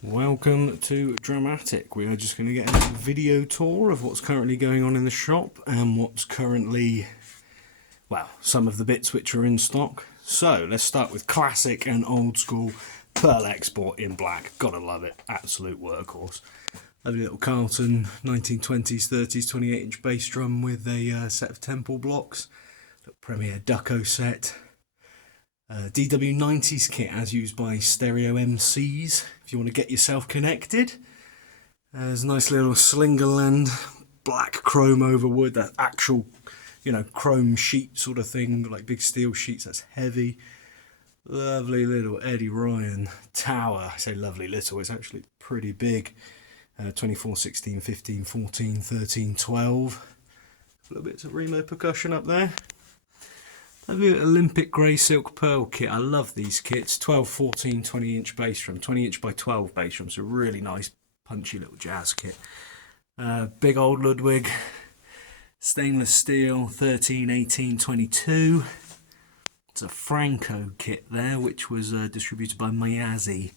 Welcome to Drumattic. We are just going to get a video tour of what's currently going on in the shop and what's currently, well, some of the bits which are in stock. So let's start with classic and old school Pearl Export in black. Gotta love it. Absolute workhorse. Lovely little Carlton 1920s, 30s, 28-inch bass drum with a set of temple blocks. Little Premier Ducko set. DW90s kit as used by stereo MCs if you want to get yourself connected. There's a nice little Slingerland black chrome over wood, that actual, chrome sheet sort of thing, like big steel sheets, that's heavy. Lovely little Eddie Ryan tower. I say lovely little, it's actually pretty big. 24, 16, 15, 14, 13, 12. Little bits of Remo percussion up there. Lovely Olympic grey silk pearl kit. I love these kits. 12, 14, 20-inch bass drum. 20-inch by 12 bass drum. So really nice, punchy little jazz kit. Big old Ludwig. Stainless steel. 13, 18, 22. It's a Franco kit there, which was distributed by Miazzi.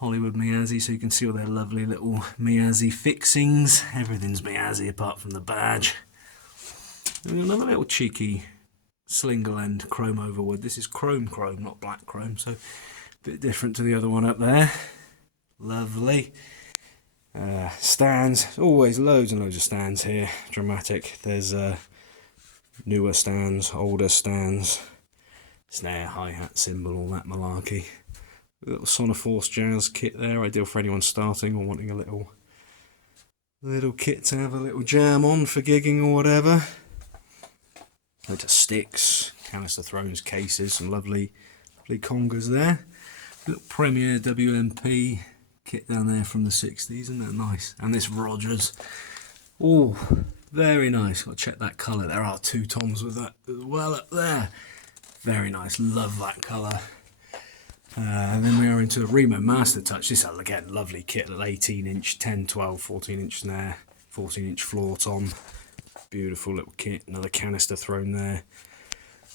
Hollywood Miazzi. So you can see all their lovely little Miazzi fixings. Everything's Miazzi apart from the badge. And another little cheeky Slingerland chrome over wood. This is chrome, not black chrome, so a bit different to the other one up there. Lovely. Stands, always loads and loads of stands here. Drumattic. There's newer stands, older stands, snare, hi-hat, cymbal, all that malarkey. A little Sonoforce jazz kit there, ideal for anyone starting or wanting a little kit to have a little jam on for gigging or whatever. Loads of sticks, canister thrones, cases, some lovely congas there. Little Premier WMP kit down there from the 60s, isn't that nice? And this Rogers, oh, very nice. Got to check that colour. There are two toms with that as well up there. Very nice, love that colour. And then we are into the Remo Master Touch. This is again lovely kit, 18-inch, 10, 12, 14-inch snare, 14-inch floor tom. Beautiful little kit, another canister thrown there.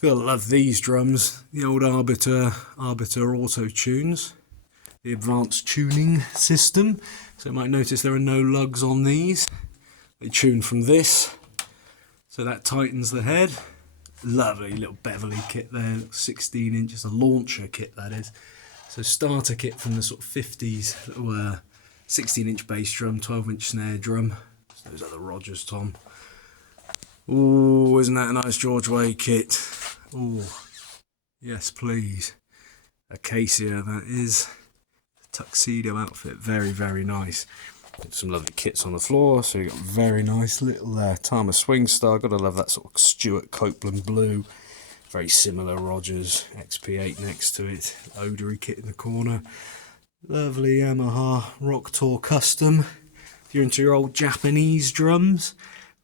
Gotta love these drums, the old Arbiter Auto Tunes, the advanced tuning system. So you might notice there are no lugs on these. They tune from this, so that tightens the head. Lovely little Beverly kit there, 16 inches, a launcher kit that is. So starter kit from the sort of 50s, little 16-inch bass drum, 12-inch snare drum. So those are the Rogers tom. Oh, isn't that a nice George Way kit? Oh, yes please. Acacia, that is. Tuxedo outfit, very, very nice. Some lovely kits on the floor, so you got very nice little Tama Swing Star. Gotta love that sort of Stuart Copeland blue. Very similar Rogers XP8 next to it. Odery kit in the corner. Lovely Yamaha Rock Tour Custom. If you're into your old Japanese drums,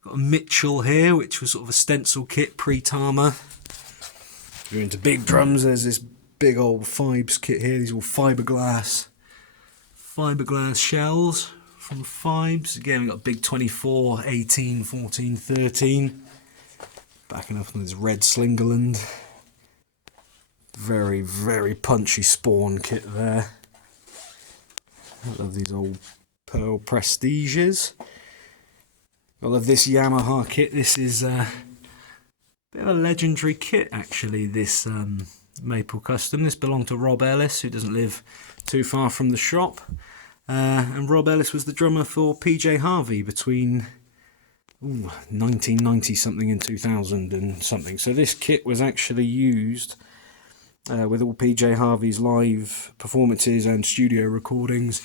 got a Mitchell here, which was sort of a stencil kit pre-Tama. If you're into big drums, there's this big old Fibes kit here. These are all fiberglass shells from Fibes. Again, we've got big 24, 18, 14, 13. Backing up on this red Slingerland. Very, very punchy Spawn kit there. I love these old Pearl Prestiges. I love this Yamaha kit. This is a bit of a legendary kit, actually, this Maple Custom. This belonged to Rob Ellis, who doesn't live too far from the shop. And Rob Ellis was the drummer for PJ Harvey between 1990 something and 2000 and something. So this kit was actually used with all PJ Harvey's live performances and studio recordings.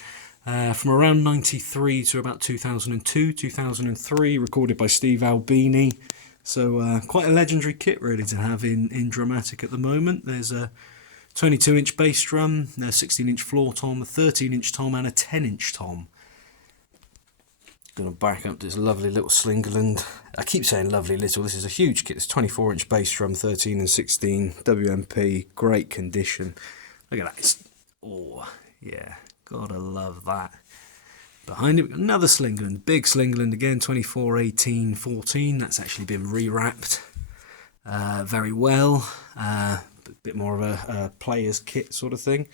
From around 93 to about 2002, 2003, recorded by Steve Albini. So quite a legendary kit really to have in Drumattic at the moment. There's a 22-inch bass drum, a 16-inch floor tom, a 13-inch tom and a 10-inch tom. Gonna back up this lovely little Slingerland. I keep saying lovely little, this is a huge kit. It's 24-inch bass drum, 13 and 16, WMP, great condition. Look at that, oh yeah. Gotta love that. Behind it, we've got another Slingerland, big Slingerland again, 24, 18, 14. That's actually been rewrapped very well. A bit more of a player's kit sort of thing.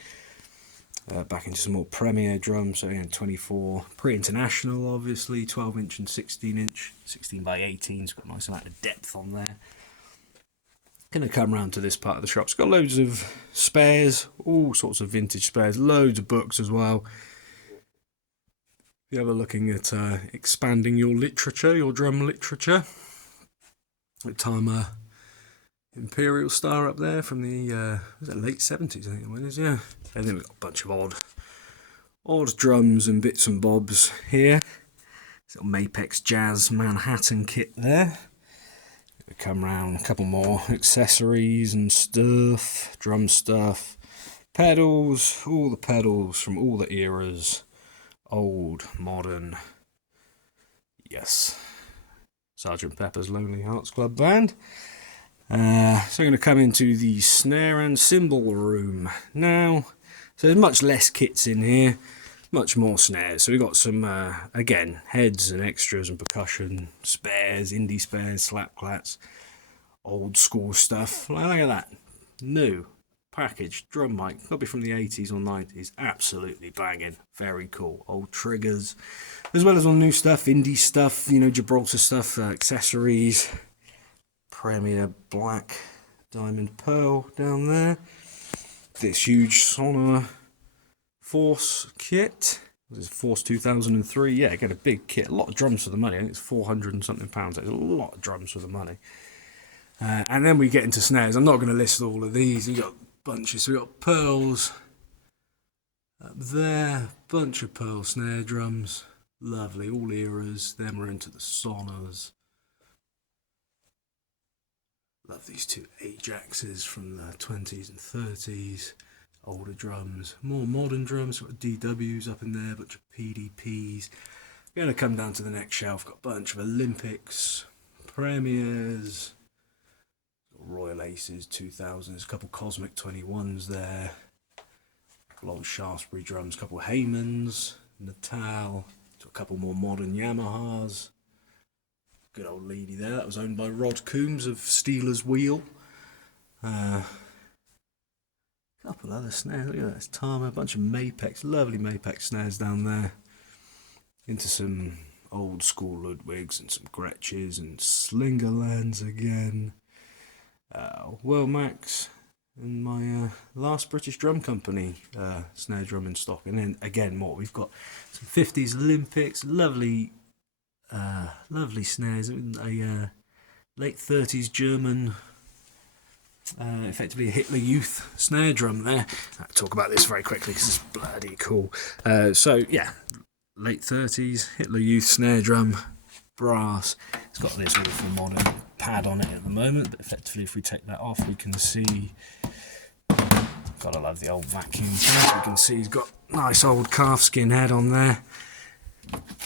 Back into some more Premier drums, so again 24, pre-international obviously, 12 inch and 16 inch, 16 by 18, it's got a nice amount of depth on there. Gonna come round to this part of the shop. It's got loads of spares, all sorts of vintage spares, loads of books as well. If you're ever looking at expanding your literature, your drum literature, at time Imperial Star up there from the was it late 70s, I think it was, yeah. And then we've got a bunch of odd drums and bits and bobs here. Little Mapex Jazz Manhattan kit there. We come round, a couple more accessories and stuff, drum stuff, pedals, all the pedals from all the eras, old, modern, yes, Sgt. Pepper's Lonely Hearts Club Band. So I'm going to come into the snare and cymbal room now. So there's much less kits in here, much more snares. So we've got some, again, heads and extras and percussion, spares, indie spares, slap clats, old school stuff. Look at that. New, packaged drum mic, probably from the 80s or 90s. Absolutely banging. Very cool. Old triggers, as well as all new stuff, indie stuff, you know, Gibraltar stuff, accessories. Premier black diamond pearl down there. This huge Sonor Force kit. This is Force 2003. Yeah, get a big kit. A lot of drums for the money. I think it's 400 and something pounds. It's a lot of drums for the money. And then we get into snares. I'm not going to list all of these. We've got bunches. So we've got pearls up there. Bunch of pearl snare drums. Lovely. All eras. Then we're into the Sonors. Love these two Ajaxes from the 20s and 30s. Older drums. More modern drums. Got DWs up in there. A bunch of PDPs. Going to come down to the next shelf. Got a bunch of Olympics. Premiers. Royal Aces 2000s. A couple Cosmic 21s there. A lot of Shaftesbury drums. A couple Heymans. Natal. A couple more modern Yamahas. Good old lady there. That was owned by Rod Coombs of Steelers Wheel. Couple other snares. Look at that. Tama. A bunch of Mapex. Lovely Mapex snares down there. Into some old school Ludwigs and some Gretches and Slingerlands again. World Max and my last British drum company snare drum in stock. And then again more. We've got some 50s Olympics. Lovely snares, a late 30s German, effectively a Hitler Youth snare drum there. I'll talk about this very quickly because it's bloody cool. So yeah, late 30s Hitler Youth snare drum, brass. It's got this awful modern pad on it at the moment, but effectively if we take that off we can see, gotta love the old vacuums. You can see he's got nice old calfskin head on there.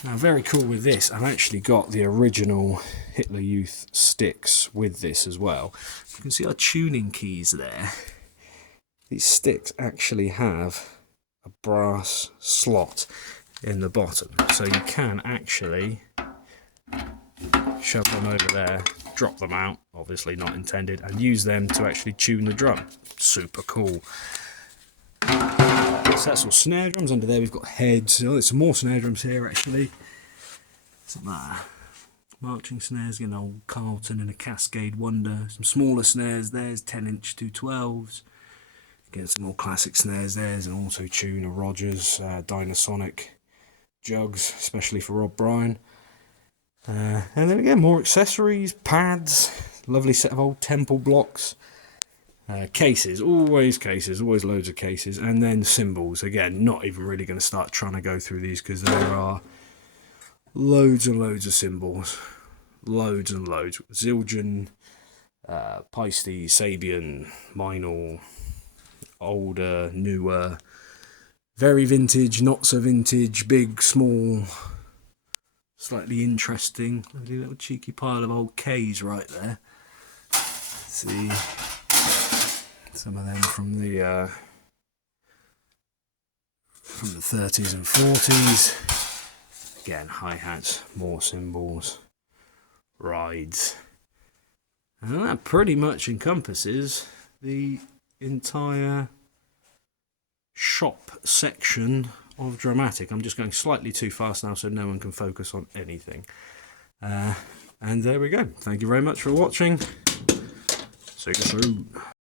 Now, very cool with this, I've actually got the original Hitler Youth sticks with this as well. You can see our tuning keys there. These sticks actually have a brass slot in the bottom, so you can actually shove them over there, drop them out, obviously not intended, and use them to actually tune the drum. Super cool. So that's all snare drums. Under there we've got heads. Oh, there's some more snare drums here actually. Some marching snares, you know, old Carlton and a Cascade Wonder. Some smaller snares, there's 10-inch 212s. Again, some more classic snares, there's an auto tune, a Rogers, Dynasonic jugs, especially for Rob Bryan. And then again, more accessories, pads, lovely set of old Temple blocks. Cases, always loads of cases, and then cymbals. Again, not even really going to start trying to go through these because there are loads and loads of cymbals, loads and loads. Zildjian, Paiste, Sabian, Meinl, older, newer, very vintage, not so vintage, big, small, slightly interesting. Look at a little cheeky pile of old K's right there. Let's see. Some of them from the 30s and 40s. Again, hi-hats, more cymbals, rides. And that pretty much encompasses the entire shop section of Drumattic. I'm just going slightly too fast now so no one can focus on anything. And there we go. Thank you very much for watching. See you soon.